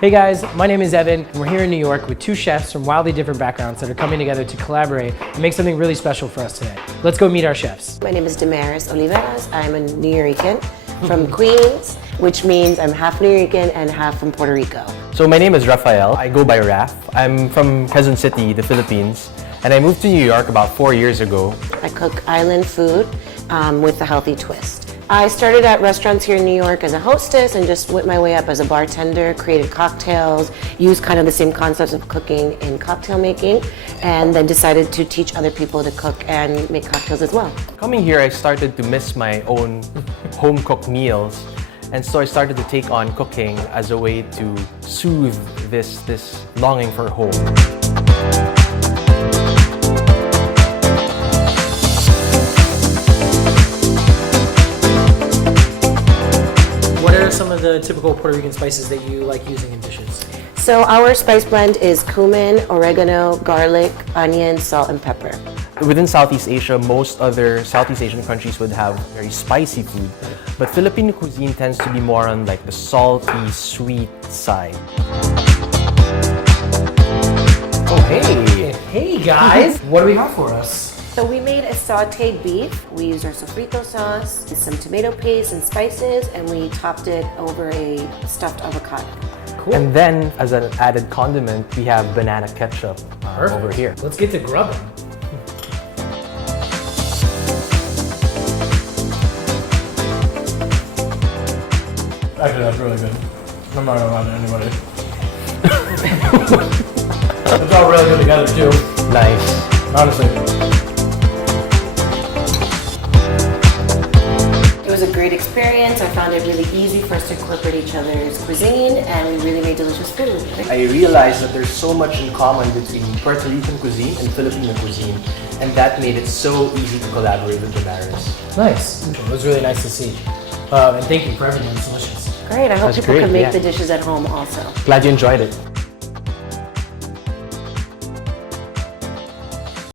Hey guys, my name is Evan, and we're here in New York with two chefs from wildly different backgrounds that are coming together to collaborate and make something really special for us today. Let's go meet our chefs. My name is Damaris Oliveras. I'm a New Yorican from Queens, which means I'm half New Yorican and half from Puerto Rico. So my name is Rafael. I go by Raf. I'm from Quezon City, the Philippines, and I moved to New York about 4 years ago. I cook island food with a healthy twist. I started at restaurants here in New York as a hostess and just went my way up as a bartender, created cocktails, used kind of the same concepts of cooking in cocktail making, and then decided to teach other people to cook and make cocktails as well. Coming here, I started to miss my own home-cooked meals, and so I started to take on cooking as a way to soothe this longing for home. What are some of the typical Puerto Rican spices that you like using in dishes? So our spice blend is cumin, oregano, garlic, onion, salt, and pepper. Within Southeast Asia, most other Southeast Asian countries would have very spicy food, but Filipino cuisine tends to be more on like the salty, sweet side. Oh, hey! Hey guys! What do we have for us? So we made a sautéed beef. We used our Sofrito sauce, some tomato paste and spices, and we topped it over a stuffed avocado. Cool. And then, as an added condiment, we have banana ketchup over here. Let's get to grubbing. Actually, that's really good. I'm not gonna lie to anybody. It's all really good together too. Nice. Honestly. It was a great experience. I found it really easy for us to incorporate each other's cuisine, and we really made delicious food. I realized that there's so much in common between Puerto Rican cuisine and Filipino cuisine, and that made it so easy to collaborate with Damaris. Nice. It was really nice to see. And thank you for everything. It's delicious. Great. I hope That's people great, can make yeah. the dishes at home also. Glad you enjoyed it.